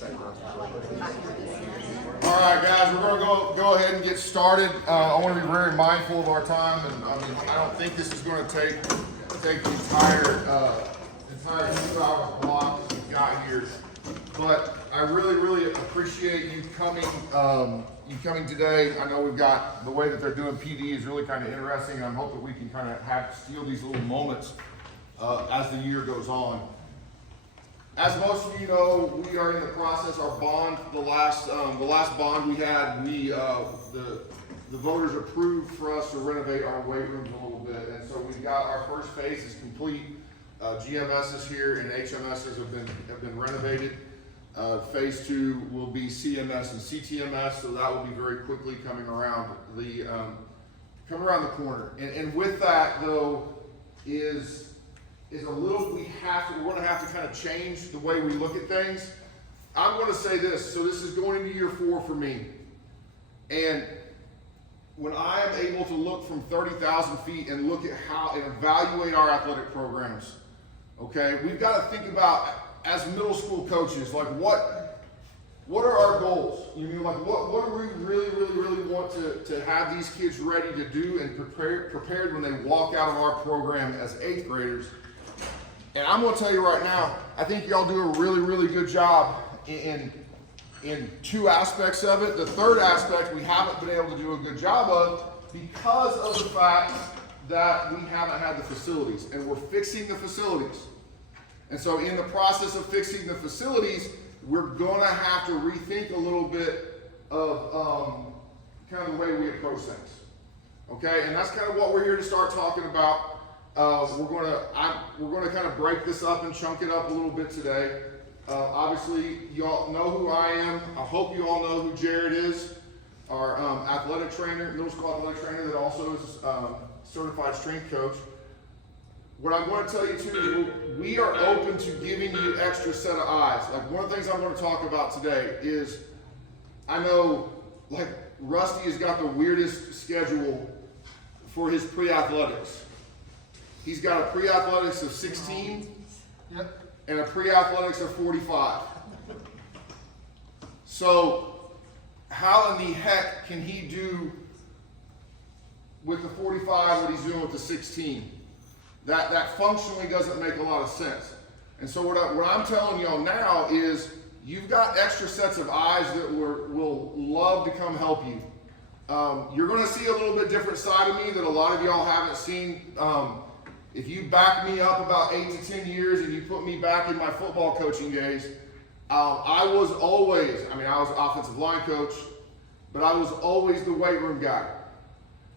All right, guys, we're going to go ahead and get started. I want to be very mindful of our time, and I don't think this is going to take the entire 2-hour block that we've got here. But I really appreciate you coming. Today. I know we've got the way that they're doing PD is really kind of interesting, and I'm hoping we can kind of steal these little moments as the year goes on. As most of you know, we are in the process. Our bond, the last bond we had, the voters approved for us to renovate our weight rooms a little bit, and so we've got our first phase is complete. GMSs here and HMSs have been renovated. Phase 2 will be CMS and CTMS, so that will be very quickly coming around the corner. And with that though is a little we're going to have to kind of change the way we look at things. I'm going to say this. So this is going into year 4 for me, and when I am able to look from 30,000 feet and look at how and evaluate our athletic programs, okay, we've got to think about, as middle school coaches, like what are our goals? You mean, like what do we really want to have these kids ready to do and prepared when they walk out of our program as 8th graders? And I'm going to tell you right now, I think y'all do a really good job in 2 aspects of it. The third aspect we haven't been able to do a good job of because of the fact that we haven't had the facilities, and we're fixing the facilities. And so in the process of fixing the facilities, we're going to have to rethink a little bit of kind of the way we approach things. Okay, and that's kind of what we're here to start talking about. We're going to kind of break this up and chunk it up a little bit today. Obviously, you all know who I am. I hope you all know who Jared is, our athletic trainer, middle school athletic trainer that also is certified strength coach. What I'm going to tell you too is we are open to giving you extra set of eyes. Like, one of the things I'm going to talk about today is, I know like Rusty has got the weirdest schedule for his pre-athletics. He's got a pre-athletics of 16 and a pre-athletics of 45. So how in the heck can he do with the 45 what he's doing with the 16? That functionally doesn't make a lot of sense. And so what I'm telling y'all now is you've got extra sets of eyes that will love to come help you. You're going to see a little bit different side of me that a lot of y'all haven't seen. If you back me up about 8 to 10 years and you put me back in my football coaching days, I was offensive line coach, but I was always the weight room guy.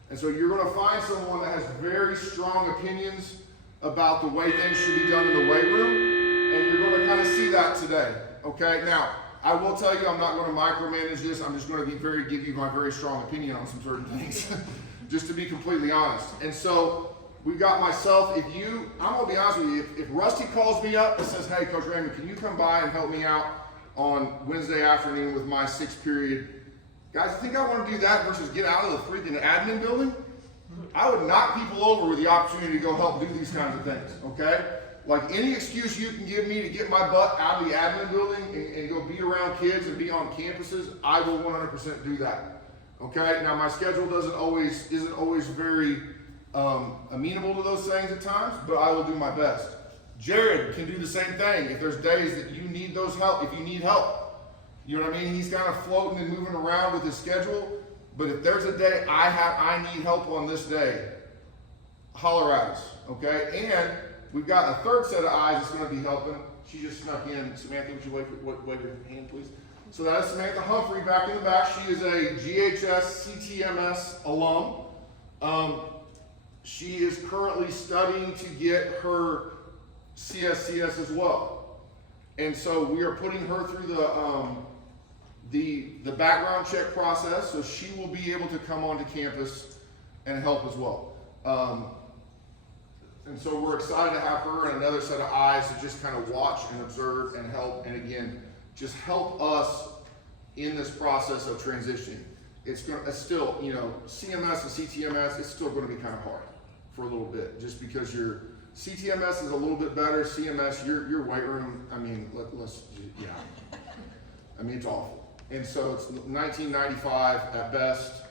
And so you're going to find someone that has very strong opinions about the way things should be done in the weight room, and you're going to kind of see that today, okay? Now, I will tell you I'm not going to micromanage this. I'm just going to give you my very strong opinion on some certain things, just to be completely honest. And so we've got myself. I'm going to be honest with you. If Rusty calls me up and says, hey, Coach Raymond, can you come by and help me out on Wednesday afternoon with my 6th period? Guys, I think I want to do that versus get out of the freaking admin building. I would knock people over with the opportunity to go help do these kinds of things, okay? Like, any excuse you can give me to get my butt out of the admin building and go be around kids and be on campuses, I will 100% do that, okay? Now, my schedule isn't always very amenable to those things at times, but I will do my best. Jared can do the same thing. If there's days that you need those help, if you need help, you know what I mean? He's kind of floating and moving around with his schedule. But if there's a day I need help on this day, holler at us, okay? And we've got a third set of eyes that's going to be helping. She just snuck in. Samantha, would you wave your hand, please? So that is Samantha Humphrey back in the back. She is a GHS CTMS alum. She is currently studying to get her CSCS as well. And so we are putting her through the background check process, so she will be able to come onto campus and help as well. And so we're excited to have her and another set of eyes to just kind of watch and observe and help, and again, just help us in this process of transitioning. It's still, CMS and CTMS, it's still going to be kind of hard for a little bit, just because your CTMS is a little bit better. CMS, your weight room, I mean, it's awful. And so it's 1995 at best.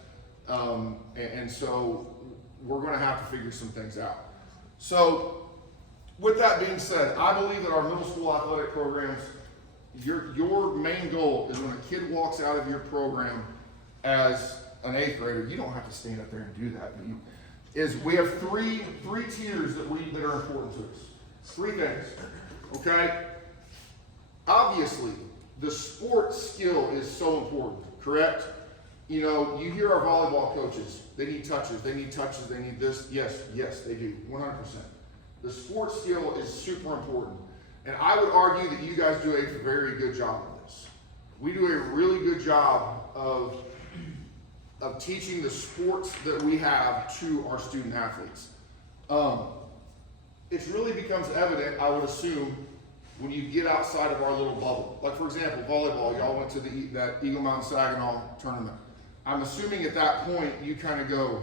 And so we're going to have to figure some things out. So with that being said, I believe that our middle school athletic programs, your main goal is when a kid walks out of your program as an 8th grader, you don't have to stand up there and do that. We have three tiers that are important to us. 3 things, okay? Obviously, the sports skill is so important, correct? You know, you hear our volleyball coaches, they need touches, they need this. Yes, they do, 100%. The sports skill is super important. And I would argue that you guys do a very good job of this. We do a really good job of teaching the sports that we have to our student athletes. It really becomes evident, I would assume, when you get outside of our little bubble. Like, for example, volleyball, y'all went to that Eagle Mountain Saginaw tournament. I'm assuming at that point you kind of go,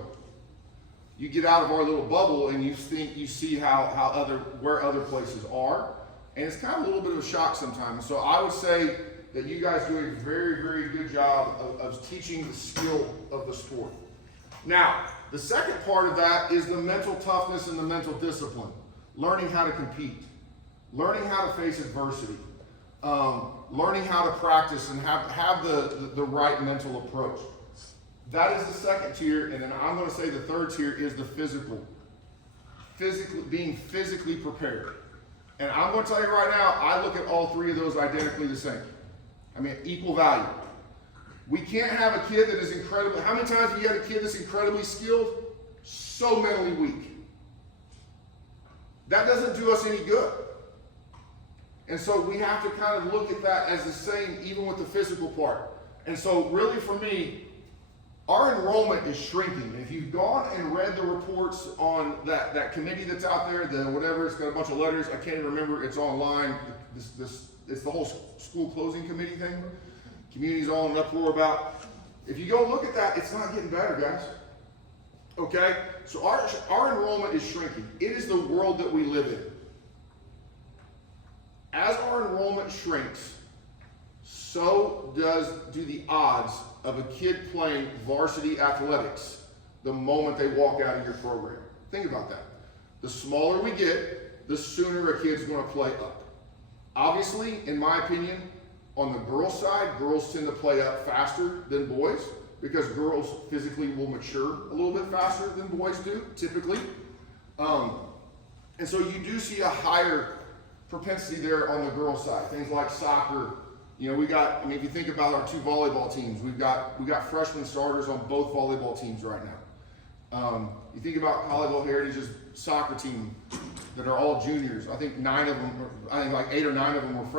you get out of our little bubble and you see where other places are, and it's kind of a little bit of a shock sometimes. So I would say that you guys do a very, very good job of teaching the skill of the sport. Now, the second part of that is the mental toughness and the mental discipline. Learning how to compete, learning how to face adversity, learning how to practice and have the right mental approach. That is the second tier, and then I'm going to say the third tier is the being physically prepared. And I'm going to tell you right now, I look at all 3 of those identically the same. I mean, equal value. We can't have a kid that is incredibly, how many times have you had a kid that's incredibly skilled? So mentally weak. That doesn't do us any good. And so we have to kind of look at that as the same, even with the physical part. And so really for me, our enrollment is shrinking. And if you've gone and read the reports on that committee that's out there, the whatever, it's got a bunch of letters, I can't even remember, it's online. It's the whole school closing committee thing. Community's all in an uproar about. If you go look at that, it's not getting better, guys. Okay? So our enrollment is shrinking. It is the world that we live in. As our enrollment shrinks, so do the odds of a kid playing varsity athletics the moment they walk out of your program. Think about that. The smaller we get, the sooner a kid's going to play up. Obviously, in my opinion, on the girls' side, girls tend to play up faster than boys because girls physically will mature a little bit faster than boys do, typically. And so you do see a higher propensity there on the girls' side. Things like soccer. You know, if you think about our 2 volleyball teams, we got freshman starters on both volleyball teams right now. You think about Colleyville Heritage's soccer team that are all juniors. I think 8 or 9 of them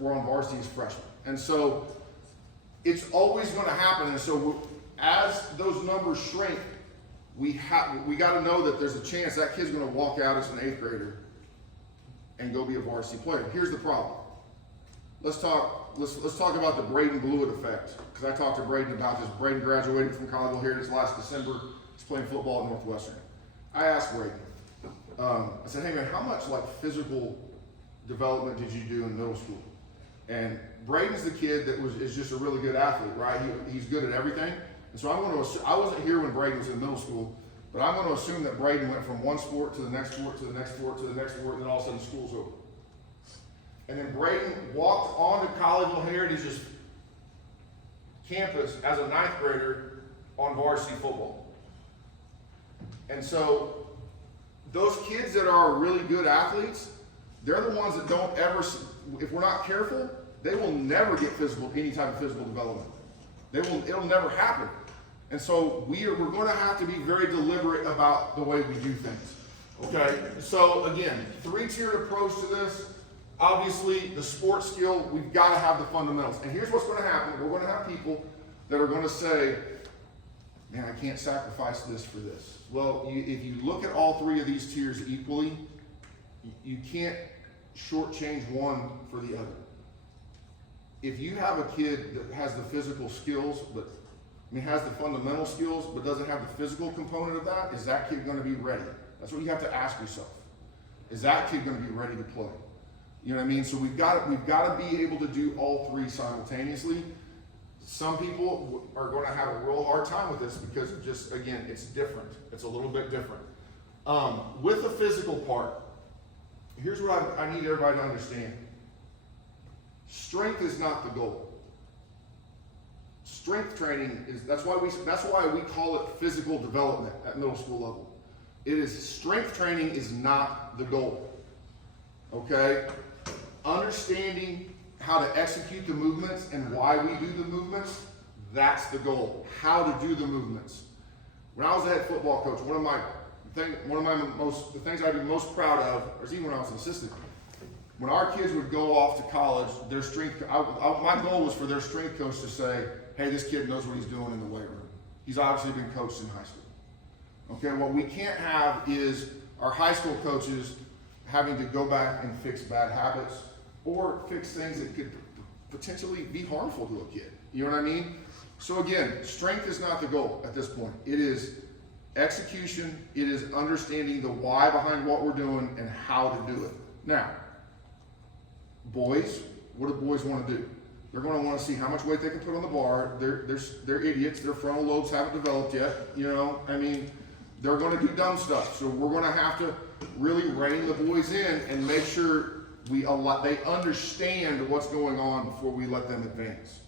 were on varsity as freshmen. And so it's always going to happen. And so as those numbers shrink, we got to know that there's a chance that kid's going to walk out as an 8th grader and go be a varsity player. Here's the problem. Let's talk about the Braden Blewett effect, because I talked to Braden about this. Braden graduated from Colleyville Heritage last December. He's playing football at Northwestern. I asked Braden, I said, hey man, how much physical development did you do in middle school? And Braden's the kid that is just a really good athlete, right? He's good at everything. And so I wasn't here when Braden was in middle school, but I'm going to assume that Braden went from one sport to the next sport to the next sport to the next sport, and then all of a sudden school's over. And then Braden walked onto Colleyville Heritage's campus as a 9th grader on varsity football. And so those kids that are really good athletes, they're the ones that don't ever, if we're not careful, they will never get any type of physical development. It'll never happen. And so we're going to have to be very deliberate about the way we do things. Okay? So again, 3-tiered approach to this. Obviously, the sports skill, we've got to have the fundamentals. And here's what's going to happen. We're going to have people that are going to say, man, I can't sacrifice this for this. Well, if you look at all 3 of these tiers equally, you can't shortchange one for the other. If you have a kid that has the physical skills, has the fundamental skills, but doesn't have the physical component of that, is that kid going to be ready? That's what you have to ask yourself. Is that kid going to be ready to play? You know what I mean? So we've got to be able to do all three simultaneously. Some people are going to have a real hard time with this because of just, again, it's different. It's a little bit different. With the physical part, here's what I need everybody to understand. Strength is not the goal. Strength training is, that's why we call it physical development at middle school level. It is, strength training is not the goal. Okay? Understanding how to execute the movements and why we do the movements, that's the goal. How to do the movements. When I was a head football coach, the things I'd be most proud of, or even when I was an assistant, when our kids would go off to college, their strength, my goal was for their strength coach to say, hey, this kid knows what he's doing in the weight room. He's obviously been coached in high school. Okay, what we can't have is our high school coaches having to go back and fix bad habits or fix things that could potentially be harmful to a kid. You know what I mean? So again, strength is not the goal at this point. It is execution. It is understanding the why behind what we're doing and how to do it. Now, boys, what do boys want to do? They're going to want to see how much weight they can put on the bar. They're idiots. Their frontal lobes haven't developed yet. You know, I mean, they're going to do dumb stuff. So we're going to have to really rein the boys in and make sure they understand what's going on before we let them advance.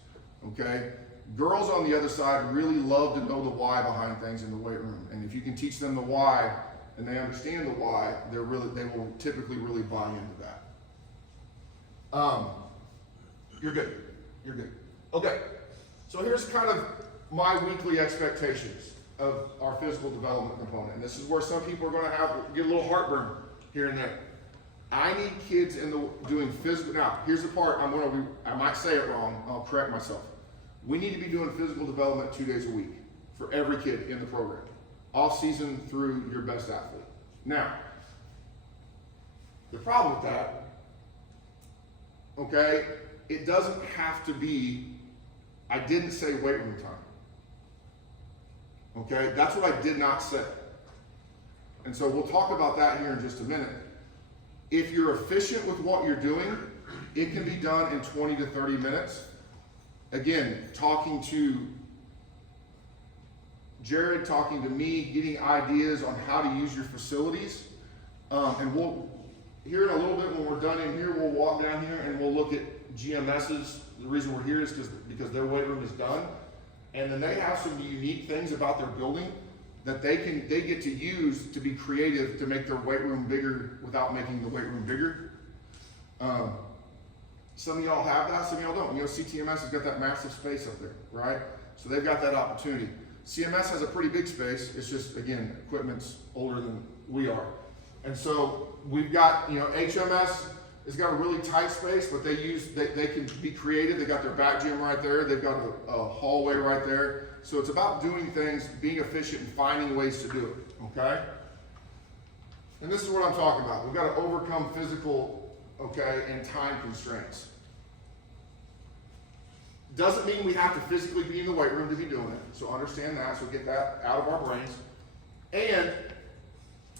Okay? Girls on the other side really love to know the why behind things in the weight room. And if you can teach them the why and they understand the why, they will typically really buy into that. You're good. You're good. Okay. So here's kind of my weekly expectations of our physical development component. And this is where some people are going to get a little heartburn here and there. I need kids doing physical. Now, here's the part I might say it wrong. I'll correct myself. We need to be doing physical development 2 days a week for every kid in the program, off season through your best athlete. Now, the problem with that, okay, it doesn't have to be, I didn't say weight room time. Okay, that's what I did not say. And so we'll talk about that here in just a minute. If you're efficient with what you're doing, it can be done in 20 to 30 minutes. Again, talking to Jared, talking to me, getting ideas on how to use your facilities. And we'll, here in a little bit when we're done in here, we'll walk down here and we'll look at GMS's. The reason we're here is because their weight room is done. And then they have some unique things about their building that they get to use to be creative to make their weight room bigger without making the weight room bigger. Some of y'all have that, some of y'all don't. You know, CTMS has got that massive space up there, right? So they've got that opportunity. CMS has a pretty big space. It's just, again, equipment's older than we are. And so we've got, you know, HMS has got a really tight space, but they can be creative. They got their back gym right there. They've got a hallway right there. So it's about doing things, being efficient, and finding ways to do it, okay? And this is what I'm talking about. We've got to overcome physical, okay, and time constraints. Doesn't mean we have to physically be in the weight room to be doing it. So understand that, so get that out of our brains. And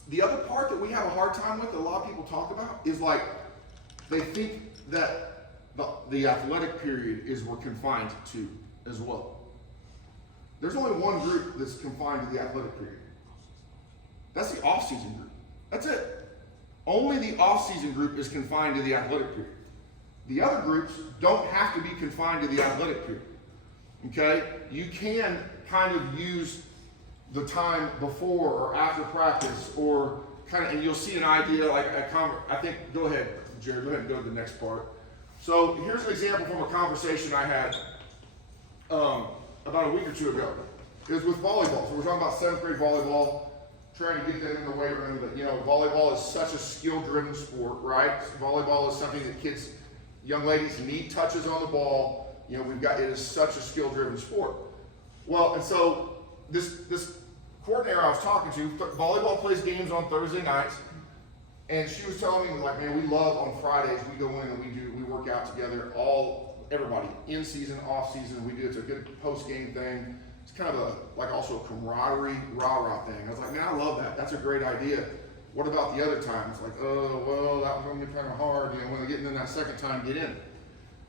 the other part that we have a hard time with, that a lot of people talk about, is like, they think that the athletic period is we're confined to as well. There's only one group that's confined to the athletic period. That's the off-season group. That's it. Only the off-season group is confined to the athletic period. The other groups don't have to be confined to the athletic period. Okay? You can kind of use the time before or after practice, or kind of, and you'll see an idea like I think, go ahead, Jared, go ahead and go to the next part. So here's an example from a conversation I had about a week or two ago. It was with volleyball. So we're talking about 7th grade volleyball, trying to get them in the weight room. But you know, volleyball is such a skill-driven sport, right? Volleyball is something that kids, young ladies need touches on the ball. You know, it is such a skill-driven sport. Well, and so this coordinator I was talking to, volleyball plays games on Thursday nights, and she was telling me, like, man, we love on Fridays, we go in and we work out together, everybody, in season, off season, it's a good post-game thing. It's kind of also a camaraderie, rah-rah thing. I was like, man, I love that. That's a great idea. What about the other times? Like, oh, well, that was going to be kind of hard. You know, when they're getting in that second time, get in.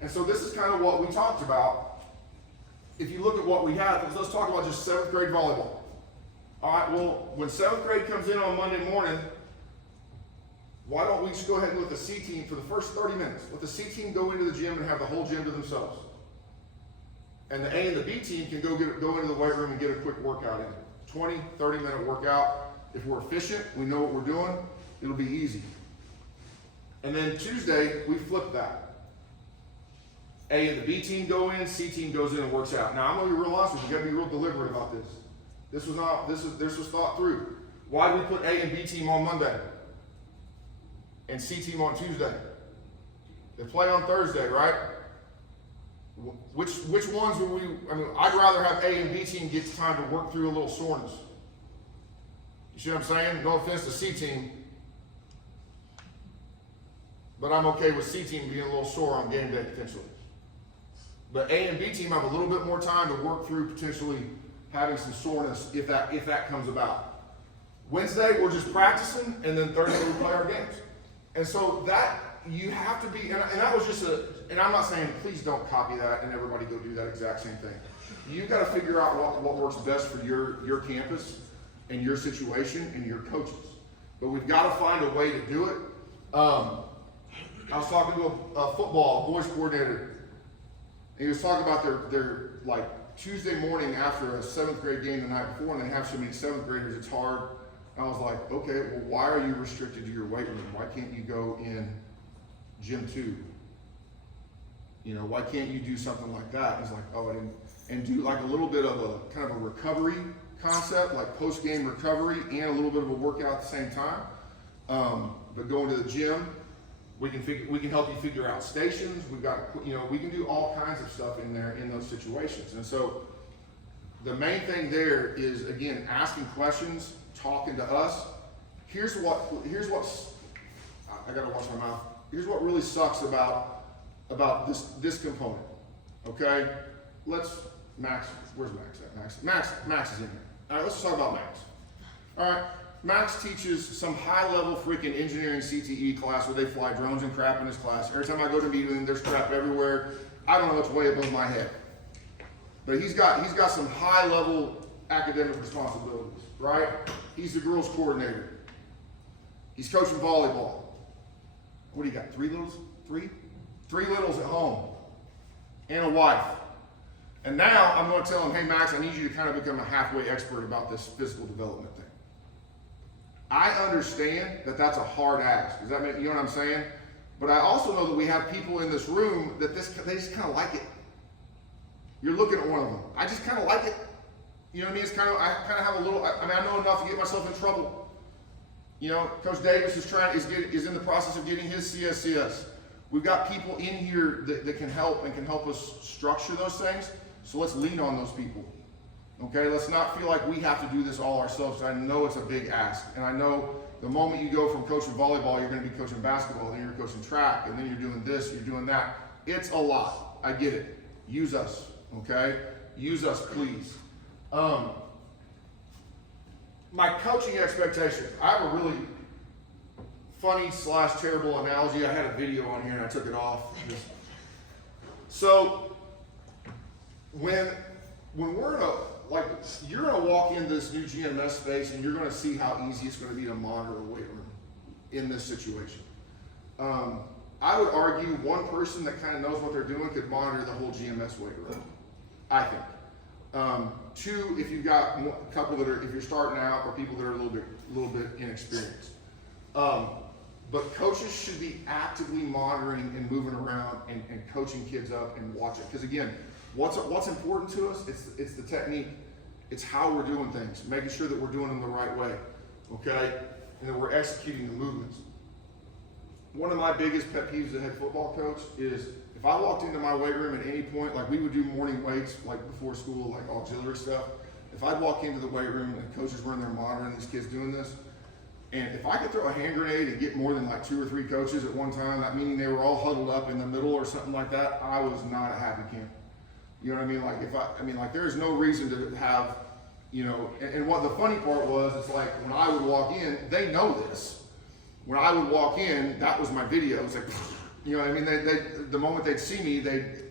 And so this is kind of what we talked about. If you look at what we have, let's talk about just 7th grade volleyball. All right, well, when 7th grade comes in on Monday morning, why don't we just go ahead and let the C team, for the first 30 minutes, let the C team go into the gym and have the whole gym to themselves. And the A and the B team can go into the weight room and get a quick workout in. 20, 30-minute workout. If we're efficient, we know what we're doing, it'll be easy. And then Tuesday, we flip that. A and the B team go in, C team goes in and works out. Now, I'm going to be real honest with you. You got to be real deliberate about this. This was thought through. Why do we put A and B team on Monday and C team on Tuesday? They play on Thursday, right? Which ones will we? I mean, I'd rather have A and B team get time to work through a little soreness. You see what I'm saying? No offense to C team, but I'm okay with C team being a little sore on game day potentially. But A and B team have a little bit more time to work through potentially having some soreness if that comes about. Wednesday, we're just practicing, and then Thursday we play our games. And so that, you have to be, and that was just and I'm not saying please don't copy that and everybody go do that exact same thing. You've got to figure out what works best for your campus and your situation and your coaches. But we've got to find a way to do it. I was talking to a boys coordinator, and he was talking about their like, Tuesday morning after a 7th grade game the night before, and they have so many 7th graders, it's hard. I was like, okay, well, why are you restricted to your weight room? Why can't you go in gym 2? You know, why can't you do something like that? He's like, oh, and do like a little bit of a kind of a recovery concept, like post-game recovery and a little bit of a workout at the same time. But going to the gym, we can help you figure out stations. We've got, you know, we can do all kinds of stuff in there in those situations. And so the main thing there is, again, asking questions, talking to us. Here's what's, I gotta watch my mouth. Here's what really sucks about this component. Okay, Max. Where's Max at? Max is in there. All right, let's talk about Max. All right. Max teaches some high-level freaking engineering CTE class where they fly drones and crap in his class. Every time I go to meet with him, there's crap everywhere. I don't know what's way above my head. But he's got some high-level academic responsibilities, right? He's the girls coordinator. He's coaching volleyball. What do you got, 3 littles? Three littles at home. And a wife. And now I'm going to tell him, hey, Max, I need you to kind of become a halfway expert about this physical development thing. I understand that that's a hard ask. Does that make, you know what I'm saying? But I also know that we have people in this room that they just kind of like it. You're looking at one of them. I just kind of like it. You know what I mean? It's I kind of have a little, I know enough to get myself in trouble. You know, Coach Davis is in the process of getting his CSCS. We've got people in here that can help and can help us structure those things. So let's lean on those people. Okay, let's not feel like we have to do this all ourselves. I know it's a big ask, and I know the moment you go from coaching volleyball, you're going to be coaching basketball, then you're coaching track, and then you're doing this, you're doing that. It's a lot. I get it. Use us, okay? Use us, please. My coaching expectations. I have a really funny / terrible analogy. I had a video on here and I took it off. So when we're in you're going to walk into this new GMS space and you're going to see how easy it's going to be to monitor a weight room in this situation. I would argue one person that kind of knows what they're doing could monitor the whole GMS weight room, I think. 2, if you've got a couple if you're starting out, or people that are a little bit inexperienced. But coaches should be actively monitoring and moving around and coaching kids up and watching. Because again, what's important to us? It's the technique. It's how we're doing things, making sure that we're doing them the right way, okay? And that we're executing the movements. One of my biggest pet peeves as a head football coach is if I walked into my weight room at any point, like we would do morning weights, like before school, like auxiliary stuff. If I'd walk into the weight room and coaches were in there monitoring these kids doing this, and if I could throw a hand grenade and get more than like 2 or 3 coaches at one time, that meaning they were all huddled up in the middle or something like that, I was not a happy camp. You know what I mean? Like like there's no reason to have You know, and what the funny part was, it's like when I would walk in, they know this. When I would walk in, that was my video. It was like, you know what I mean? The moment they'd see me, they'd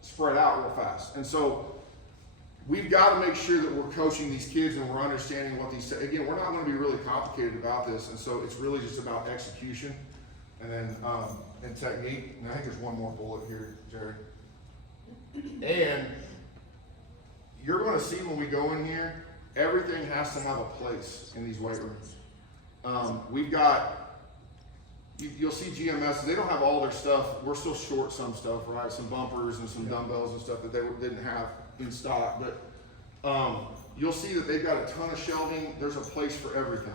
spread out real fast. And so we've got to make sure that we're coaching these kids and we're understanding what these, again, we're not going to be really complicated about this. And so it's really just about execution and then, and technique. And I think there's one more bullet here, Jerry. And you're going to see when we go in here, everything has to have a place in these weight rooms. We've got, you'll see GMS, they don't have all their stuff. We're still short some stuff, right? Some bumpers and some dumbbells and stuff that they didn't have in stock. But you'll see that they've got a ton of shelving. There's a place for everything.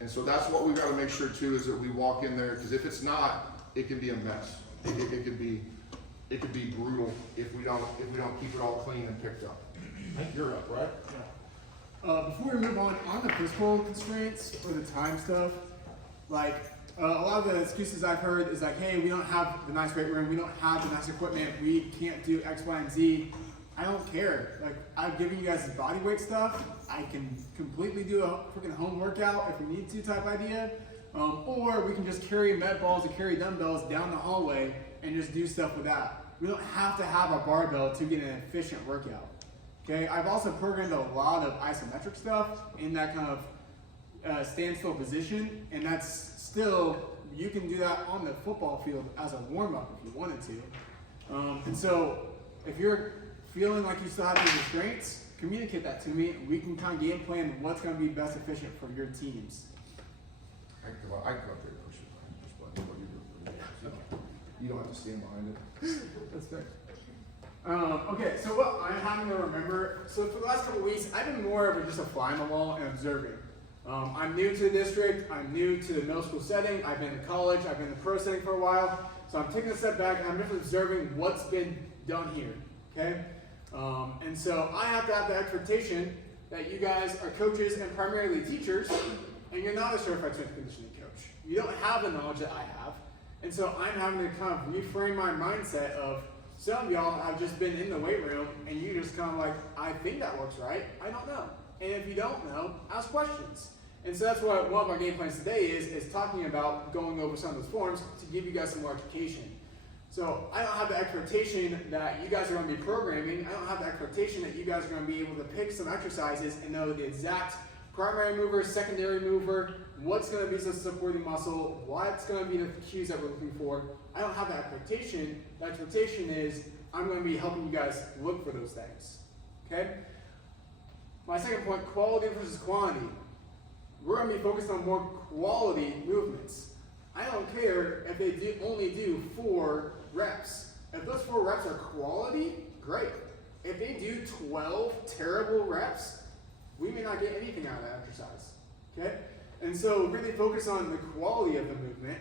And so that's what we've got to make sure too, is that we walk in there, because if it's not, it can be a mess. It could be brutal if we don't keep it all clean and picked up. I think you're up, right? Yeah. Before we move on the physical constraints or the time stuff, like a lot of the excuses I've heard is like, hey, we don't have the nice weight room, we don't have the nice equipment, we can't do X, Y, and Z. I don't care. Like, I've given you guys the body weight stuff. I can completely do a freaking home workout if we need to type idea. Or we can just carry med balls or carry dumbbells down the hallway and just do stuff with that. We don't have to have a barbell to get an efficient workout. Okay, I've also programmed a lot of isometric stuff in that kind of standstill position, and that's still, you can do that on the football field as a warm-up if you wanted to. And so if you're feeling like you still have these restraints, communicate that to me. We can kind of game plan what's going to be best efficient for your teams. I can go up there and push it. You don't have to stand behind it. That's fair. Okay, so what I'm having to remember, so for the last couple of weeks, I've been more of just a fly on the wall and observing. I'm new to the district, I'm new to the middle school setting, I've been to college, I've been in the pro setting for a while, so I'm taking a step back and I'm just observing what's been done here, okay? And so I have to have the expectation that you guys are coaches and primarily teachers, and you're not a certified strength and conditioning coach. You don't have the knowledge that I have, and so I'm having to kind of reframe my mindset of, some of y'all have just been in the weight room and you just kind of like, I think that works right, I don't know. And if you don't know, ask questions. And so that's what one of our game plans today is talking about going over some of those forms to give you guys some more education. So I don't have the expectation that you guys are going to be programming. I don't have the expectation that you guys are going to be able to pick some exercises and know the exact primary mover, secondary mover, what's going to be the supporting muscle, what's going to be the cues that we're looking for. I don't have that expectation. The expectation is I'm going to be helping you guys look for those things. Okay? My second point, quality versus quantity. We're going to be focused on more quality movements. I don't care if they only do 4 reps. If those 4 reps are quality, great. If they do 12 terrible reps, we may not get anything out of that exercise. Okay? And so really focus on the quality of the movement,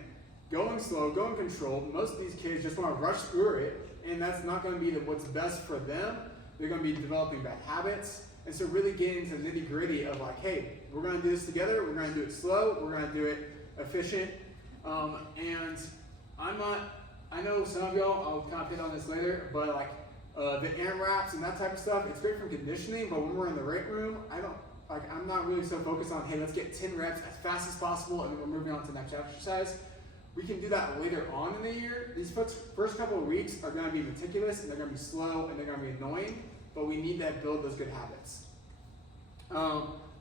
going slow, going controlled. Most of these kids just want to rush through it, and that's not going to be what's best for them. They're going to be developing bad habits. And so really getting into the nitty gritty of like, hey, we're going to do this together, we're going to do it slow, we're going to do it efficient. And I know some of y'all, I'll kind of hit on this later, but like the AMRAPs and that type of stuff, it's great for conditioning, but when we're in the weight room, I'm not really so focused on, hey, let's get 10 reps as fast as possible and then we're moving on to the next exercise. We can do that later on in the year. These first couple of weeks are going to be meticulous and they're going to be slow and they're going to be annoying, but we need to build those good habits.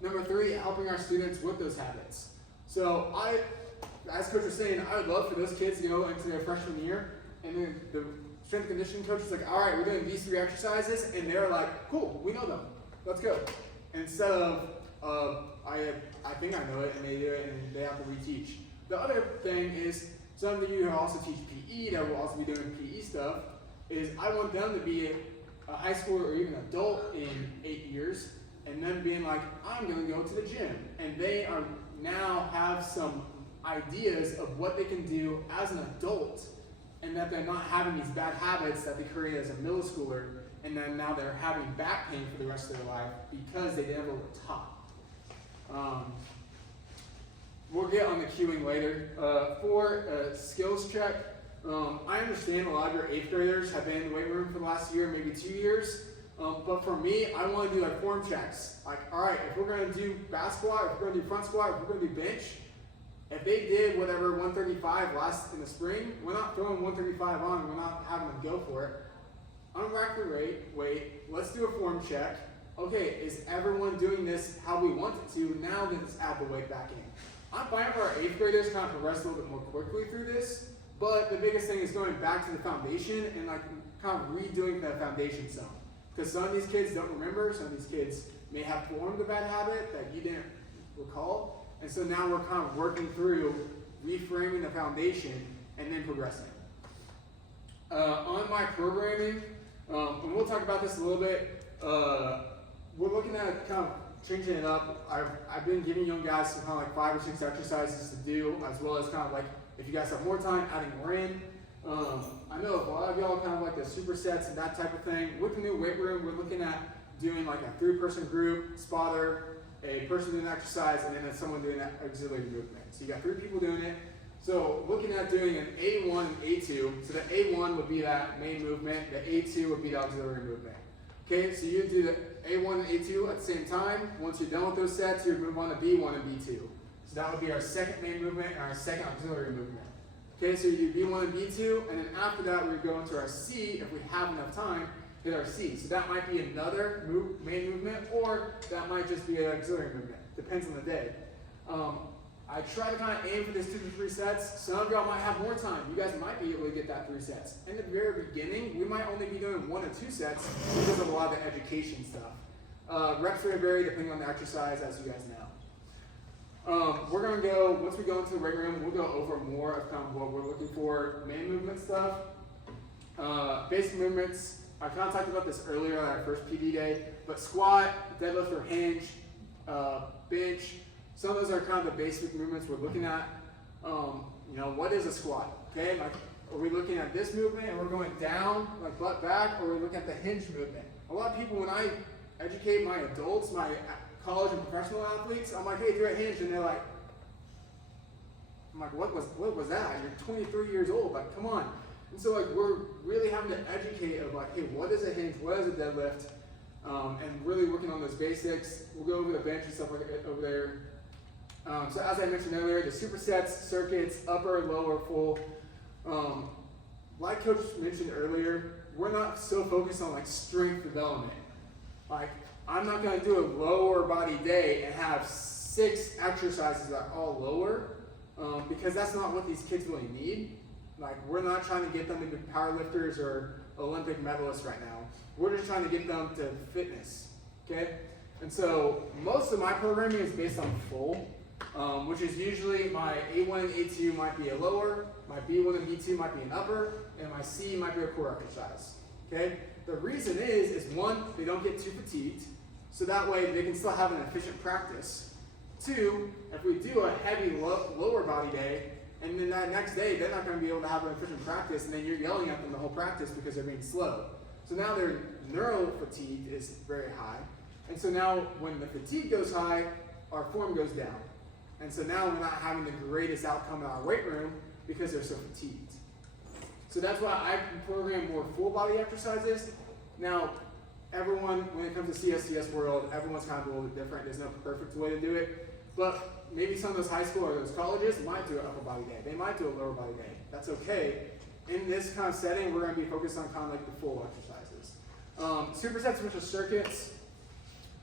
Number 3, helping our students with those habits. So as Coach was saying, I would love for those kids to go into their freshman year and then the strength and conditioning coach is like, all right, we're doing these 3 exercises, and they're like, cool, we know them, let's go. Instead of, I think I know it, and they do it, and they have to reteach. The other thing is, some of you who also teach PE, that will also be doing PE stuff, is I want them to be a high schooler or even adult in 8 years, and then being like, I'm going to go to the gym. And they are now have some ideas of what they can do as an adult, and that they're not having these bad habits that they created as a middle schooler, and then now they're having back pain for the rest of their life because they never were taught. We'll get on the cueing later. For a skills check, I understand a lot of your 8th graders have been in the weight room for the last year, maybe 2 years. But for me, I want to do like form checks. Like, all right, if we're going to do back squat, if we're going to do front squat, if we're going to do bench, if they did whatever 135 last in the spring, we're not throwing 135 on, we're not having them go for it. Unrack the weight, let's do a form check. Okay, is everyone doing this how we want it to? Now let's add the weight back in. I'm fine for our 8th graders kind of progress a little bit more quickly through this, but the biggest thing is going back to the foundation and like kind of redoing that foundation some. Because some of these kids don't remember, some of these kids may have formed a bad habit that you didn't recall, and so now we're kind of working through reframing the foundation and then progressing. On my programming, and we'll talk about this a little bit, we're looking at kind of changing it up. I've been giving young guys some kind of like 5 or 6 exercises to do, as well as kind of like, if you guys have more time, adding more in. I know a lot of y'all kind of like the supersets and that type of thing. With the new weight room, we're looking at doing like a 3-person group, spotter, a person doing exercise, and then someone doing that auxiliary movement. So you got 3 people doing it. So looking at doing an A1 and A2. So the A1 would be that main movement, the A2 would be the auxiliary movement. Okay, so you do the A1 and A2 at the same time. Once you're done with those sets, you move on to B1 and B2. So that would be our second main movement and our second auxiliary movement. Okay, so you do B1 and B2, and then after that we go into our C, if we have enough time, hit our C. So that might be another main movement, or that might just be an auxiliary movement. Depends on the day. I try to kind of aim for this 2 to 3 sets. Some of y'all might have more time. You guys might be able to get that 3 sets. In the very beginning, we might only be doing 1 or 2 sets because of a lot of the education stuff. Reps may vary depending on the exercise, as you guys know. We're going to go, once we go into the weight room, we'll go over more of kind of what we're looking for, main movement stuff. Basic movements, I kind of talked about this earlier on our first PD day, but squat, deadlift or hinge, bench, some of those are kind of the basic movements we're looking at. You know, what is a squat? Okay, like, are we looking at this movement and we're going down, like butt back, or are we looking at the hinge movement? A lot of people, when I educate my adults, my college and professional athletes, I'm like, hey, do a hinge, and they're like, I'm like, what was that? You're 23 years old, like, come on. And so like we're really having to educate of like, hey, what is a hinge, what is a deadlift, and really working on those basics. We'll go over the bench and stuff like that over there. So as I mentioned earlier, the supersets, circuits, upper, lower, full. Like Coach mentioned earlier, we're not so focused on like strength development. Like, I'm not going to do a lower body day and have 6 exercises that are all lower, because that's not what these kids really need. Like, we're not trying to get them to be powerlifters or Olympic medalists right now. We're just trying to get them to fitness, okay? And so most of my programming is based on full, which is usually my A1 and A2 might be a lower, my B1 and B2 might be an upper, and my C might be a core exercise, okay? The reason is one, they don't get too fatigued, so that way they can still have an efficient practice. 2, if we do a heavy lower body day, and then that next day they're not going to be able to have an efficient practice, and then you're yelling at them the whole practice because they're being slow. So now their neural fatigue is very high, and so now when the fatigue goes high, our form goes down. And so now we're not having the greatest outcome in our weight room because they're so fatigued. So that's why I program more full body exercises. Now, everyone, when it comes to CSCS world, everyone's kind of a little bit different. There's no perfect way to do it. But maybe some of those high school or those colleges might do an upper body day. They might do a lower body day. That's okay. In this kind of setting, we're going to be focused on kind of like the full exercises. Supersets, which are circuits,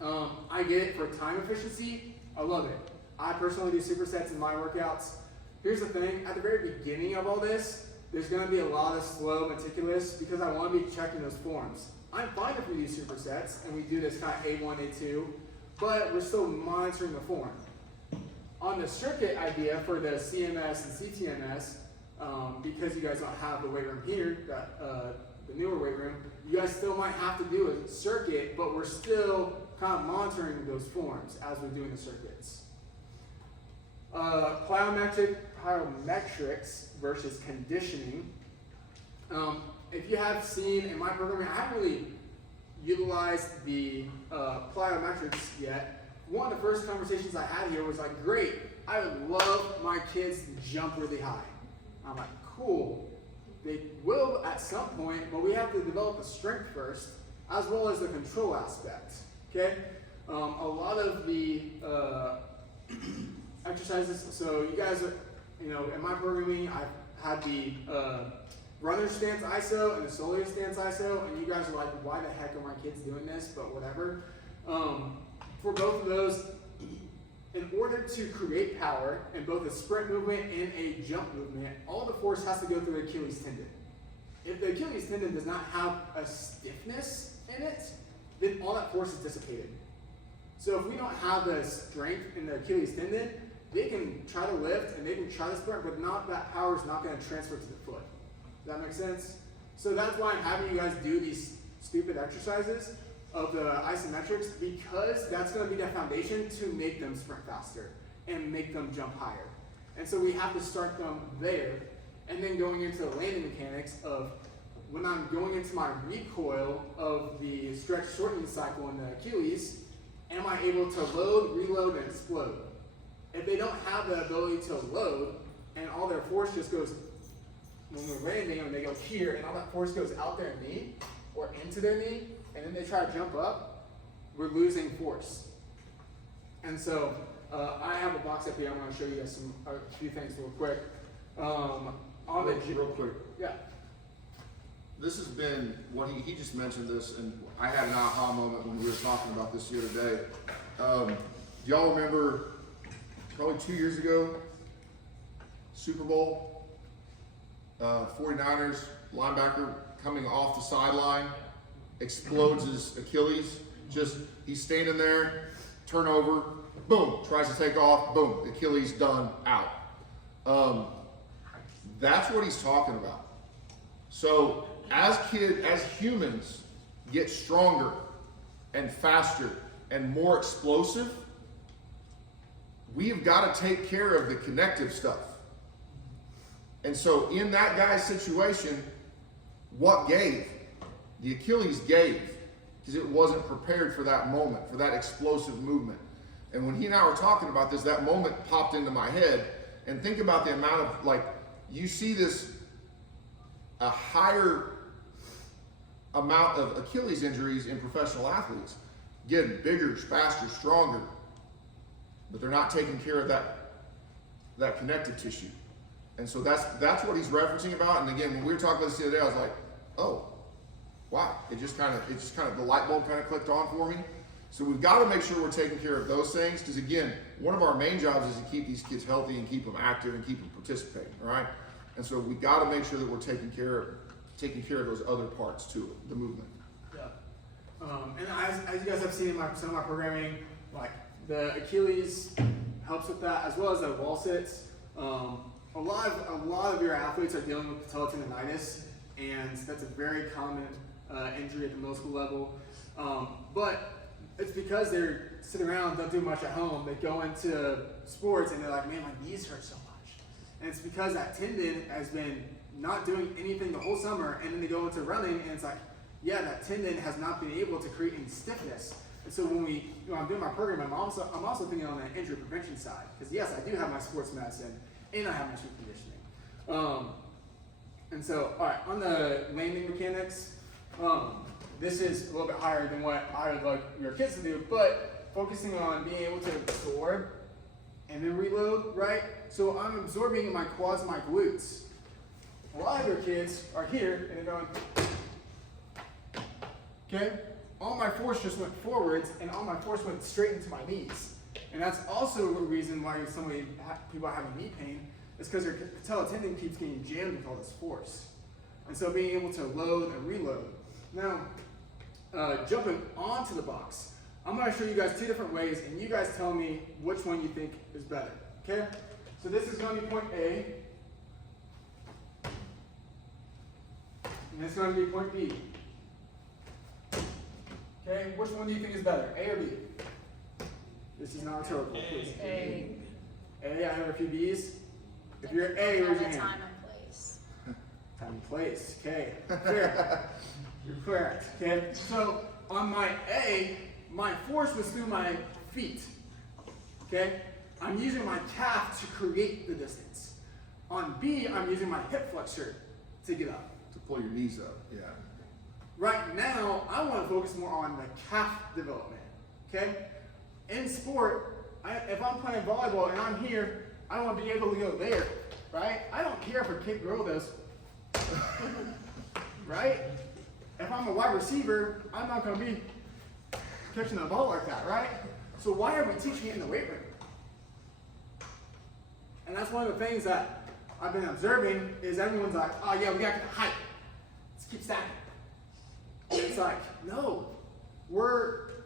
I get it for time efficiency. I love it. I personally do supersets in my workouts. Here's the thing, at the very beginning of all this, there's going to be a lot of slow, meticulous, because I want to be checking those forms. I'm fine if we do supersets and we do this kind of A1, A2, but we're still monitoring the form. On the circuit idea for the CMS and CTMS, because you guys don't have the weight room here, the newer weight room, you guys still might have to do a circuit, but we're still kind of monitoring those forms as we're doing the circuits. Plyometrics versus conditioning. If you have seen in my programming, I haven't really utilized the plyometrics yet. One of the first conversations I had here was like, great, I would love my kids to jump really high. I'm like, cool. They will at some point, but we have to develop the strength first. as well as the control aspect. Okay, a lot of the exercises. So you guys are, in my programming, I've had the runner stance ISO and the soldier stance ISO, and you guys are like, why the heck are my kids doing this? But whatever. For both of those, in order to create power in both a sprint movement and a jump movement, all the force has to go through the Achilles tendon. If the Achilles tendon does not have a stiffness in it, then all that force is dissipated. So if we don't have the strength in the Achilles tendon, they can try to lift and they can try to sprint, but that power is not going to transfer to the foot. Does that make sense? So that's why I'm having you guys do these stupid exercises of the isometrics, because that's going to be the foundation to make them sprint faster and make them jump higher. And so we have to start them there, and then going into the landing mechanics of when I'm going into my recoil of the stretch shortening cycle in the Achilles, am I able to load, reload, and explode? If they don't have the ability to load, and all their force just goes, when we're landing and they go here, and all that force goes out their knee or into their knee, and then they try to jump up, we're losing force. And so I have a box up here. I'm going to show you guys a few things real quick. Real quick. Yeah. This has been what he just mentioned this, and I had an aha moment when we were talking about this the other day. Do y'all remember probably 2 years ago, Super Bowl, 49ers linebacker coming off the sideline, explodes his Achilles. He's standing there, turnover, boom, tries to take off, boom, Achilles done, out. That's what he's talking about. So as humans get stronger and faster and more explosive, we have got to take care of the connective stuff. And so in that guy's situation, what gave? The Achilles gave, because it wasn't prepared for that moment, for that explosive movement. And when he and I were talking about this, that moment popped into my head. And think about the amount of, you see a higher amount of Achilles injuries in professional athletes, getting bigger, faster, stronger, but they're not taking care of that connective tissue. And so that's what he's referencing about. And again, when we were talking about this the other day, I was like, oh, wow, it just kind of the light bulb kind of clicked on for me. So we've got to make sure we're taking care of those things, because again, one of our main jobs is to keep these kids healthy and keep them active and keep them participating, all right? And so we've got to make sure that we're taking care of those other parts to it, the movement. Yeah. And as you guys have seen in some of my programming, the Achilles helps with that, as well as the wall sits. A lot of your athletes are dealing with patella tendonitis, and that's a very common injury at the middle school level. But it's because they're sitting around, don't do much at home. They go into sports and they're like, man, my knees hurt so much. And it's because that tendon has been not doing anything the whole summer, and then they go into running and it's like, yeah, that tendon has not been able to create any stiffness. And so when I'm doing my program, I'm also thinking on the injury prevention side, because yes, I do have my sports medicine and I have my strength conditioning. And so, all right, on the landing mechanics, this is a little bit higher than what I would like your kids to do, but focusing on being able to absorb and then reload, right? So I'm absorbing in my quads and my glutes. A lot of your kids are here and they're going, okay? All my force just went forwards and all my force went straight into my knees. And that's also a reason why people are having knee pain, is because their patella tendon keeps getting jammed with all this force. And so being able to load and reload. Now, jumping onto the box, I'm going to show you guys two different ways, and you guys tell me which one you think is better, okay? So this is going to be point A, and this is going to be point B. Okay, which one do you think is better, A or B? This is not rhetorical, please. A. A, I have a few B's. If you're A, raise your hand. Time and place. Time and place, okay. Fair. You're correct, okay? So on my A, my force was through my feet, okay? I'm using my calf to create the distance. On B, I'm using my hip flexor to get up. To pull your knees up, yeah. Right now, I want to focus more on the calf development, okay? In sport, if I'm playing volleyball and I'm here, I want to be able to go there, right? I don't care if a kid girl does, right? If I'm a wide receiver, I'm not going to be catching the ball like that, right? So why are we teaching it in the weight room? And that's one of the things that I've been observing is everyone's like, oh yeah, we got to get height. Let's keep stacking. And it's like, no,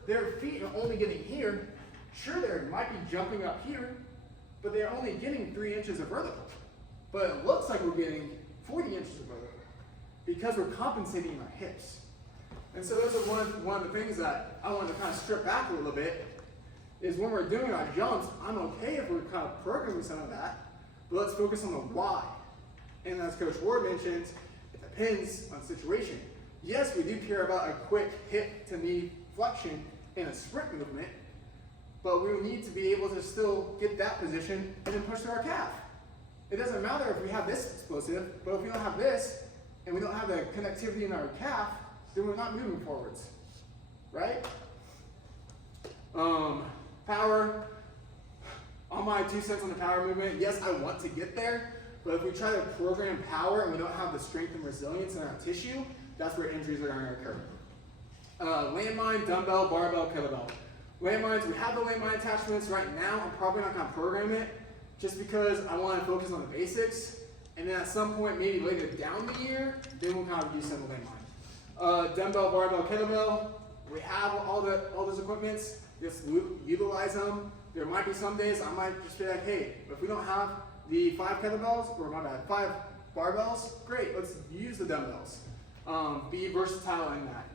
their feet are only getting here. Sure, they might be jumping up here, but they're only getting 3 inches of vertical. But it looks like we're getting 40 inches of vertical because we're compensating our hips. And so those are one of the things that I wanted to kind of strip back a little bit is when we're doing our jumps, I'm okay if we're kind of programming some of that, but let's focus on the why. And as Coach Ward mentioned, it depends on the situation. Yes, we do care about a quick hip to knee flexion in a sprint movement, but we need to be able to still get that position and then push through our calf. It doesn't matter if we have this explosive, but if we don't have this and we don't have the connectivity in our calf, then we're not moving forwards, right? Power, all my 2 cents on the power movement, yes, I want to get there, but if we try to program power and we don't have the strength and resilience in our tissue, that's where injuries are going to occur. Landmine, dumbbell, barbell, kettlebell. Landmines, we have the landmine attachments right now. I'm probably not going to program it just because I want to focus on the basics. And then at some point, maybe later down the year, then we'll kind of use some of the landmine. Dumbbell, barbell, kettlebell. We have all those equipments. Just utilize them. There might be some days I might just be like, hey, if we don't have the 5 kettlebells, or my bad, 5 barbells, great, let's use the dumbbells. Be versatile in that.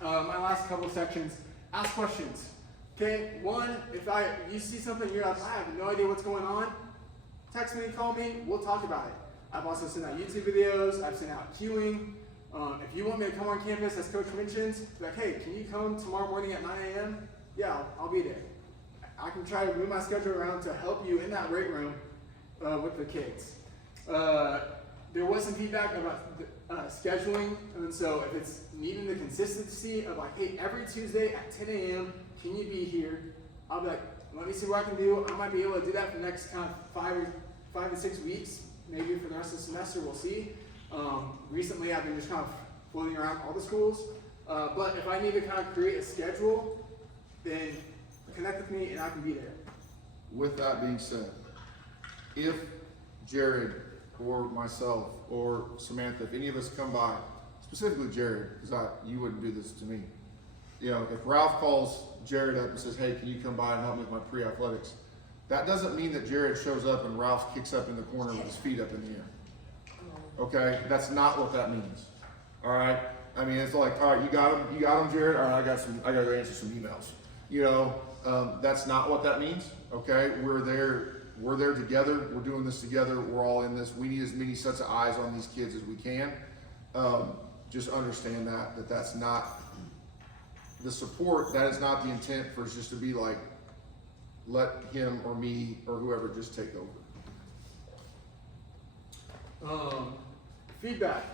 My last couple of sections, ask questions. Okay, one, if you see something, you're like, I have no idea what's going on, text me, call me, we'll talk about it. I've also sent out YouTube videos, I've sent out queuing. If you want me to come on campus, as Coach mentioned, like, hey, can you come tomorrow morning at 9 a.m.? Yeah, I'll be there. I can try to move my schedule around to help you in that weight room with the kids. There was some feedback about scheduling, and so if it's needing the consistency of like, hey, every Tuesday at 10 a.m., can you be here? I'll be like, let me see what I can do. I might be able to do that for the next kind of 5 to 6 weeks, maybe for the rest of the semester, we'll see. Recently, I've been just kind of floating around all the schools, but if I need to kind of create a schedule, then connect with me and I can be there. With that being said, if Jared or myself or Samantha, if any of us come by, specifically Jared, because you wouldn't do this to me. You know, if Ralph calls Jared up and says, hey, can you come by and help me with my pre-athletics? That doesn't mean that Jared shows up and Ralph kicks up in the corner with his feet up in the air. Okay, that's not what that means. All right, I mean, it's like, all right, you got him, Jared. All right, I gotta go answer some emails. You know, that's not what that means. Okay, we're there together. We're doing this together. We're all in this. We need as many sets of eyes on these kids as we can. Just understand that's not the support. That is not the intent for us just to be like, let him or me or whoever just take over. Feedback.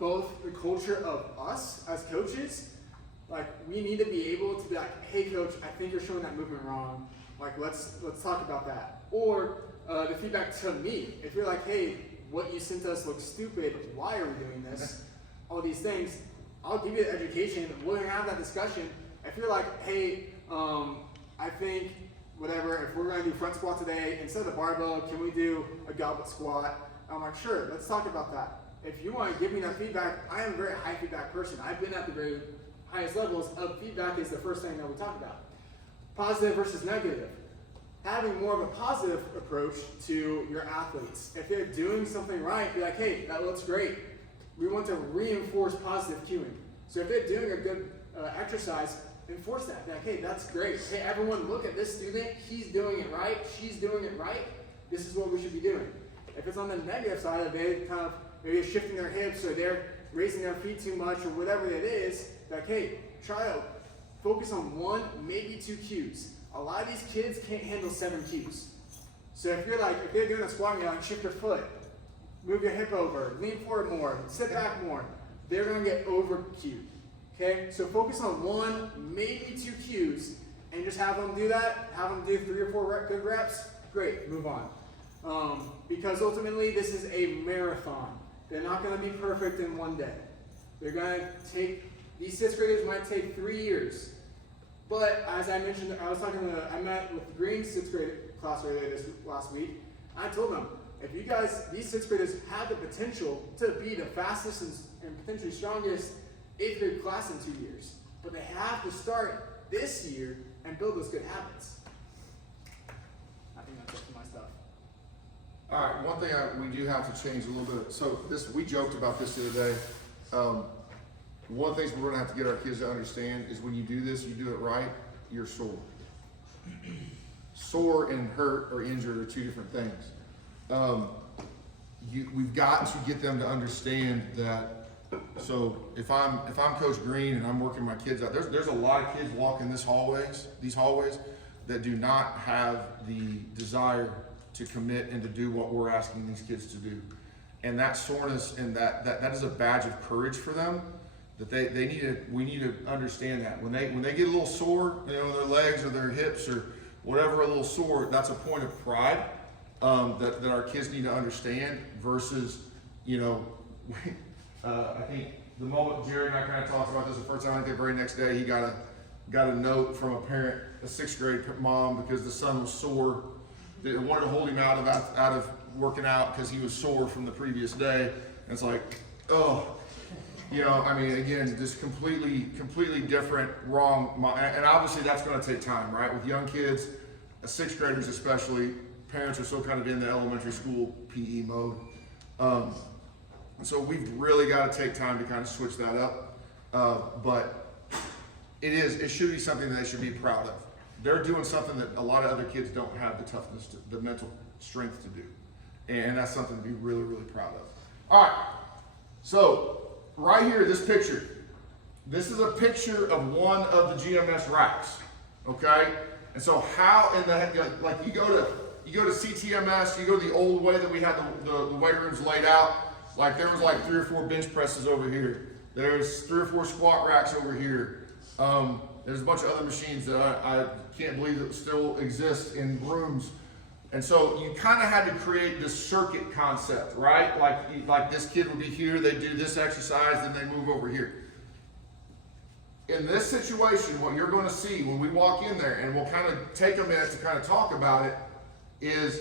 Both the culture of us as coaches, like we need to be able to be like, hey coach, I think you're showing that movement wrong. Like let's talk about that. Or the feedback to me. If you're like, hey, what you sent us looks stupid, why are we doing this? All these things, I'll give you the education, we're gonna have that discussion. If you're like, hey, I think whatever, if we're gonna do front squat today, instead of the barbell, can we do a goblet squat? I'm like, sure, let's talk about that. If you want to give me that feedback, I am a very high feedback person. I've been at the very highest levels of feedback is the first thing that we talk about. Positive versus negative. Having more of a positive approach to your athletes. If they're doing something right, be like, hey, that looks great. We want to reinforce positive cueing. So if they're doing a good exercise, enforce that. Be like, hey, that's great. Hey, everyone, look at this student. He's doing it right. She's doing it right. This is what we should be doing. If it's on the negative side of it, kind of maybe shifting their hips or they're raising their feet too much or whatever it is, like, hey, try to focus on 1, maybe 2 cues. A lot of these kids can't handle 7 cues. So if they're doing a squat and you're like, shift your foot, move your hip over, lean forward more, sit back more, they're gonna get over cued. Okay, so focus on 1, maybe 2 cues, and just have them do that. Have them do 3 or 4 good reps. Great, move on. Because ultimately, this is a marathon. They're not going to be perfect in one day. They're going to take, these 6th graders might take 3 years. But as I mentioned, I met with the Green 6th grade class earlier this last week. I told them, if you guys, these 6th graders have the potential to be the fastest and potentially strongest 8th grade class in 2 years. But they have to start this year and build those good habits. I think that's it for my stuff. All right, one thing we do have to change a little bit. So we joked about this the other day. One of the things we're gonna have to get our kids to understand is when you do this, you do it right, you're sore. Sore and hurt or injured are 2 different things. We've got to get them to understand that. So if I'm Coach Green and I'm working my kids out, there's a lot of kids walking these hallways that do not have the desire to commit and to do what we're asking these kids to do. And that soreness and that is a badge of courage for them. That we need to understand that when they get a little sore, their legs or their hips or whatever, a little sore, that's a point of pride that our kids need to understand. Versus, I think the moment Jared and I kind of talked about this the first time, I think the very next day he got a note from a parent, a 6th grade mom, because the son was sore. They wanted to hold him out of working out because he was sore from the previous day. And it's like, oh. Again, just completely different, wrong. And obviously that's going to take time, right? With young kids, 6th graders especially, parents are still kind of in the elementary school PE mode. So we've really got to take time to kind of switch that up. But it should be something that they should be proud of. They're doing something that a lot of other kids don't have the toughness, the mental strength to do. And that's something to be really, really proud of. All right, so right here, this picture. This is a picture of one of the GMS racks, okay? And so like you go to CTMS, you go to the old way that we had the weight rooms laid out. Like there was like 3 or 4 bench presses over here. There's 3 or 4 squat racks over here. There's a bunch of other machines that I can't believe that still exist in rooms. And so you kind of had to create this circuit concept, right? Like this kid would be here, they do this exercise, then they move over here. In this situation, what you're going to see when we walk in there, and we'll kind of take a minute to kind of talk about it, is,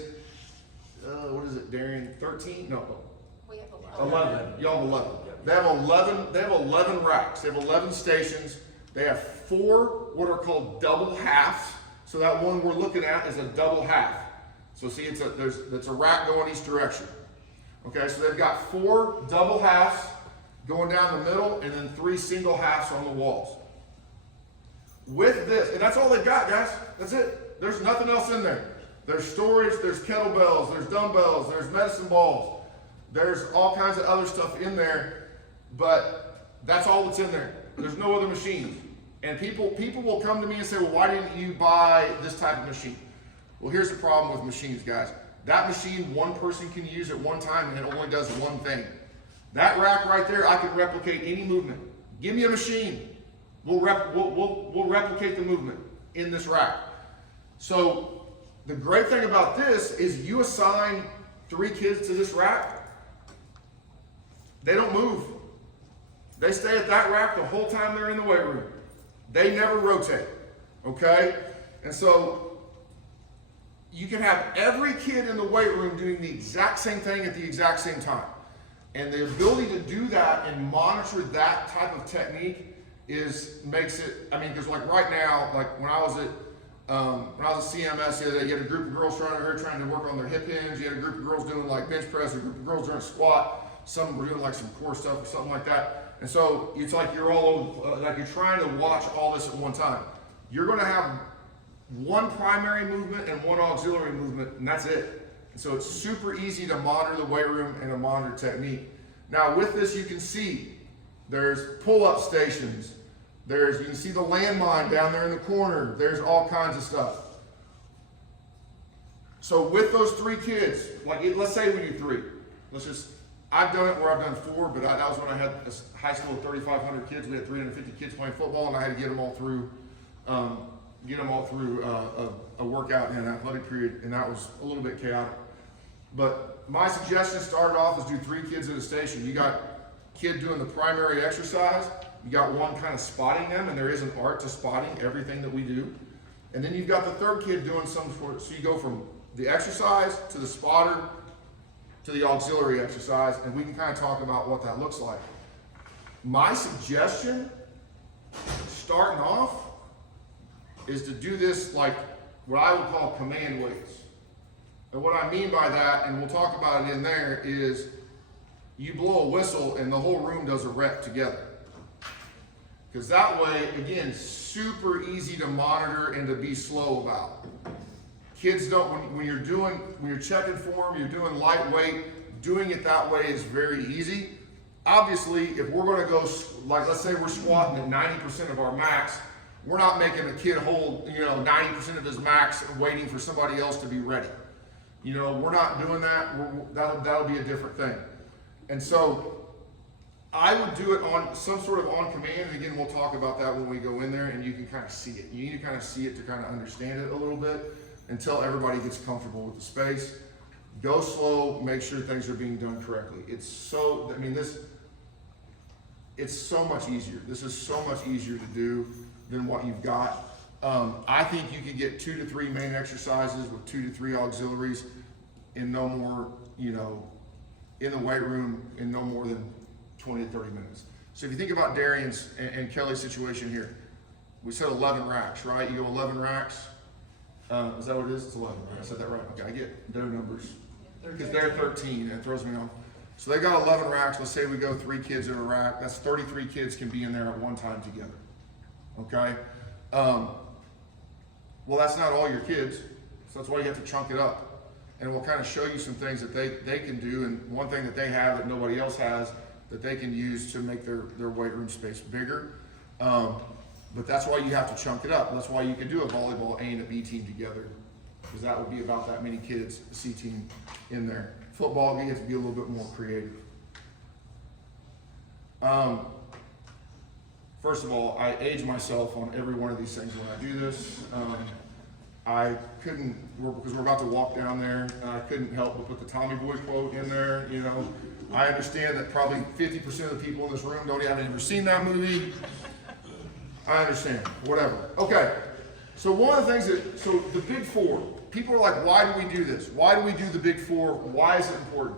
what is it, Darian, 13? No. We have 11. Y'all have 11. They have 11 racks. They have 11 stations. They have 4 what are called double halves. So that one we're looking at is a double half. So see, it's a rack going each direction. Okay, so they've got 4 double halves going down the middle and then 3 single halves on the walls. With this, and that's all they've got, guys. That's it. There's nothing else in there. There's storage, there's kettlebells, there's dumbbells, there's medicine balls. There's all kinds of other stuff in there, but that's all that's in there. There's no other machines. And people will come to me and say, well, why didn't you buy this type of machine? Well, here's the problem with machines, guys. That machine, one person can use at one time, and it only does one thing. That rack right there, I can replicate any movement. Give me a machine. We'll replicate the movement in this rack. So the great thing about this is you assign 3 kids to this rack. They don't move. They stay at that rack the whole time they're in the weight room. They never rotate, okay? And so you can have every kid in the weight room doing the exact same thing at the exact same time. And the ability to do that and monitor that type of technique makes it, because like right now, like when I was at CMS, you had a group of girls trying to work on their hip hinge. You had a group of girls doing like bench press, a group of girls doing squat. Some were doing like some core stuff or something like that. And so it's like you're all over, like you're trying to watch all this at one time. You're going to have one primary movement and one auxiliary movement, and that's it. And so it's super easy to monitor the weight room and to monitor technique. Now with this, you can see there's pull-up stations. You can see the landmine down there in the corner. There's all kinds of stuff. So with those 3 kids, like let's say we do 3. Let's just I've done it where I've done 4, but that was when I had a high school of 3,500 kids. We had 350 kids playing football, and I had to get them all through, a workout in an athletic period, and that was a little bit chaotic. But my suggestion started off is do 3 kids at a station. You got kid doing the primary exercise, you got one kind of spotting them, and there is an art to spotting everything that we do. And then you've got the third kid doing some sort, so you go from the exercise to the spotter to the auxiliary exercise, and we can kind of talk about what that looks like. My suggestion, starting off, is to do this like what I would call command weights. And what I mean by that, and we'll talk about it in there, is you blow a whistle and the whole room does a rep together. Because that way, again, super easy to monitor and to be slow about. Kids don't, when you're checking form, you're doing lightweight, doing it that way is very easy. Obviously, if we're gonna go, like let's say we're squatting at 90% of our max, we're not making a kid hold, 90% of his max and waiting for somebody else to be ready. We're not doing that. That'll be a different thing. And so I would do it on some sort of on command. And again, we'll talk about that when we go in there, and you can kind of see it. You need to kind of see it to kind of understand it a little bit until everybody gets comfortable with the space. Go slow, make sure things are being done correctly. It's so much easier. This is so much easier to do than what you've got. I think you could get 2 to 3 main exercises with 2 to 3 auxiliaries in no more, in the weight room in no more than 20 to 30 minutes. So if you think about Darian's and Kelly's situation here, we said 11 racks, right? You go 11 racks. Is that what it is? It's 11. I said that right. Okay, I get their numbers because they're 13 and it throws me off. So they got 11 racks. Let's say we go 3 kids in a rack. That's 33 kids can be in there at one time together. Okay. Well, that's not all your kids, so that's why you have to chunk it up. And we'll kind of show you some things that they can do, and one thing that they have that nobody else has that they can use to make their weight room space bigger. But that's why you have to chunk it up. That's why you could do a volleyball A and a B team together, because that would be about that many kids, a C team in there. Football, you have to be a little bit more creative. First of all, I age myself on every one of these things when I do this. I couldn't, because we're about to walk down there, I couldn't help but put the Tommy Boy quote in there. I understand that probably 50% of the people in this room don't even have ever seen that movie. I understand, whatever. Okay, so one of the things so the big 4, people are like, why do we do this? Why do we do the big 4? Why is it important?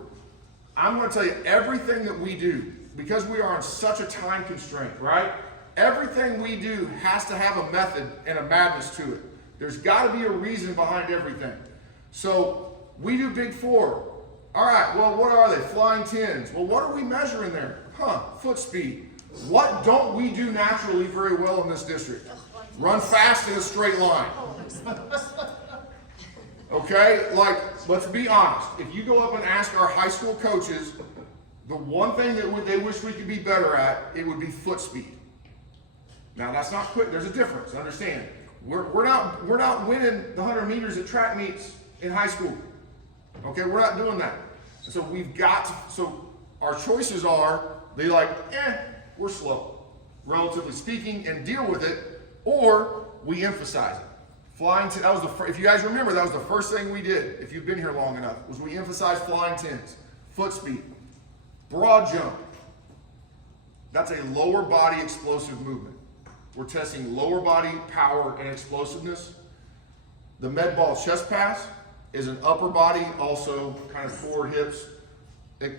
I'm gonna tell you everything that we do, because we are on such a time constraint, right? Everything we do has to have a method and a madness to it. There's got to be a reason behind everything. So we do big 4. All right, well, what are they? Flying 10s. Well, what are we measuring there? Foot speed. What don't we do naturally very well in this district? Run fast in a straight line. Okay, let's be honest. If you go up and ask our high school coaches, the one thing that they wish we could be better at, it would be foot speed. Now that's not quick. There's a difference. Understand? We're not winning the 100 meters at track meets in high school. Okay, we're not doing that. So we've got to, so our choices are we're slow, relatively speaking, and deal with it, or we emphasize it. Flying 10, that was if you guys remember, that was the first thing we did. If you've been here long enough, was we emphasized flying 10s, foot speed, broad jump. That's a lower body explosive movement. We're testing lower body power and explosiveness. The med ball chest pass is an upper body, also kind of forward hips,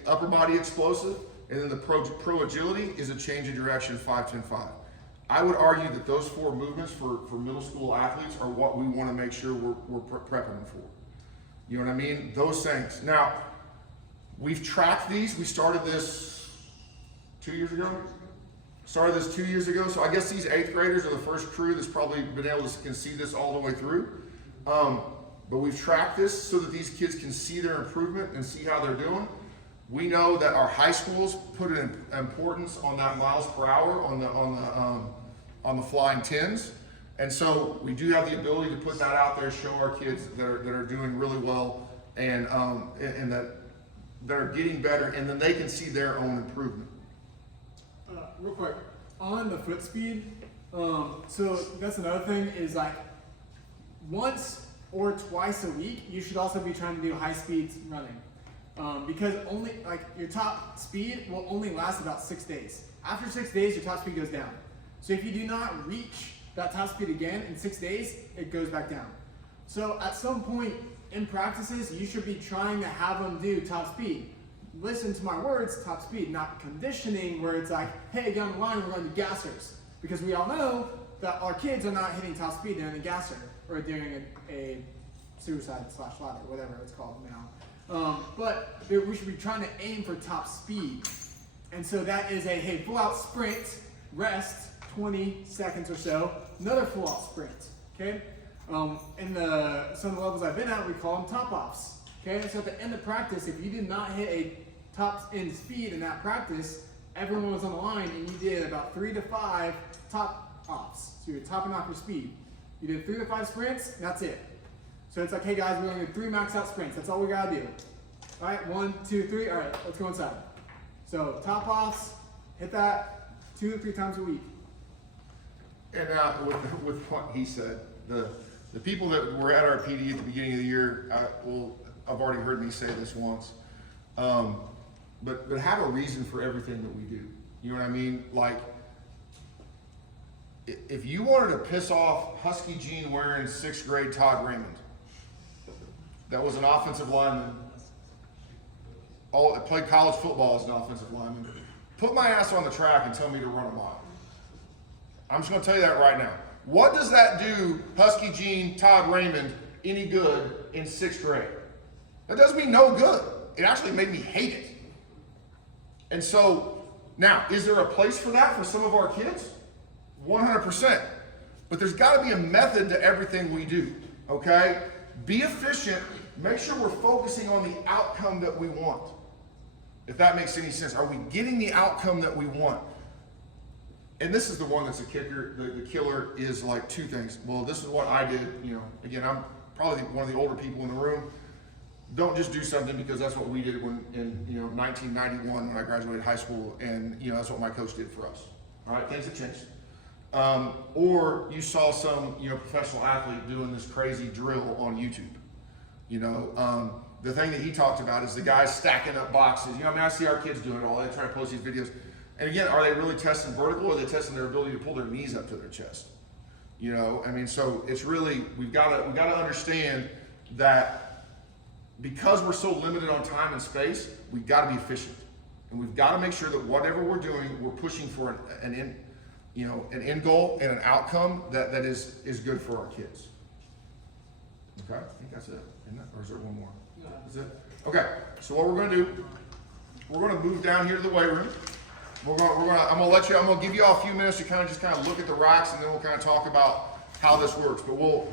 upper body explosive. And then the pro agility is a change of direction 5-10-5. I would argue that those 4 movements for middle school athletes are what we want to make sure we're prepping them for. You know what I mean? Those things. Now, we've tracked these. We started this 2 years ago. Started this 2 years ago, so I guess these 8th graders are the first crew that's probably been able to can see this all the way through. But we've tracked this so that these kids can see their improvement and see how they're doing. We know that our high schools put an importance on that miles per hour on the flying 10s, and so we do have the ability to put that out there, show our kids that are doing really well, and that that are getting better, and then they can see their own improvement. Real quick, on the foot speed, so that's another thing is like once or twice a week, you should also be trying to do high speed running. Because only like your top speed will only last about 6 days. After 6 days, your top speed goes down. So if you do not reach that top speed again in 6 days, it goes back down. So at some point in practices, you should be trying to have them do top speed. Listen to my words, top speed, not conditioning where it's like, hey, get on the line, we're going to gassers. Because we all know that our kids are not hitting top speed during a gasser or during a suicide/ladder, whatever it's called now. But we should be trying to aim for top speed. And so that is a, hey, full out sprint, rest, 20 seconds or so, another full out sprint, okay? In some of the levels I've been at, we call them top offs, okay? So at the end of practice, if you did not hit a top end speed in that practice, everyone was on the line and you did about 3 to 5 top offs. So you're topping off your speed. You did 3 to 5 sprints, that's it. So it's like, hey guys, we're gonna do 3 max out sprints. That's all we gotta do. All right, 1, 2, 3. All right, let's go inside. So top offs, hit that 2 to 3 times a week. And now with what he said, the people that were at our PD at the beginning of the year, I've already heard me say this once, but have a reason for everything that we do. You know what I mean? Like, if you wanted to piss off Husky Jean wearing 6th grade Todd Raymond, that was an offensive lineman, played college football as an offensive lineman, put my ass on the track and tell me to run a mile. I'm just going to tell you that right now. What does that do, Husky Jean, Todd Raymond, any good in 6th grade? That does me no good. It actually made me hate it. And so, now, is there a place for that for some of our kids? 100%. But there's got to be a method to everything we do, okay? Be efficient. Make sure we're focusing on the outcome that we want. If that makes any sense. Are we getting the outcome that we want? And this is the one that's a kicker. The killer is like 2 things. Well, this is what I did. You know, again, I'm probably one of the older people in the room. Don't just do something because that's what we did in 1991 when I graduated high school, and that's what my coach did for us. All right, things have changed. Or you saw some professional athlete doing this crazy drill on YouTube. The thing that he talked about is the guys stacking up boxes. I see our kids doing it all. They try to post these videos. And again, are they really testing vertical, or are they testing their ability to pull their knees up to their chest? So it's really, we've got to understand that because we're so limited on time and space, we've got to be efficient. And we've got to make sure that whatever we're doing, we're pushing for an end goal and an outcome that is good for our kids. Okay, I think that's it, isn't it? Or is there one more? No. Is it? Okay, so what we're going to do, we're going to move down here to the weight room. I'm gonna give you all a few minutes to kind of look at the racks, and then we'll kind of talk about how this works. But we'll